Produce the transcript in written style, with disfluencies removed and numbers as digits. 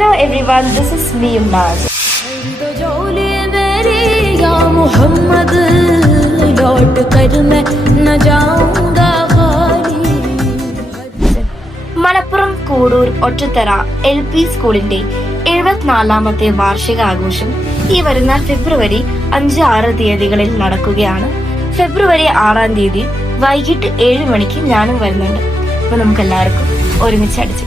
Hello everyone, this is me Umnaz. Malappuram Kudur ഒറ്റത്തറ LP സ്കൂളിന്റെ 74ാമത്തെ വാർഷികാഘോഷം ഈ വരുന്ന ഫെബ്രുവരി 5, 6 തീയതികളിൽ നടക്കുകയാണ്. ഫെബ്രുവരി 6-ാം തീയതി വൈകിട്ട് 7 മണിക്ക് ഞാനും വരുന്നുണ്ട്. അപ്പൊ നമുക്ക് എല്ലാവർക്കും ഒരുമിച്ച് അടിച്ചു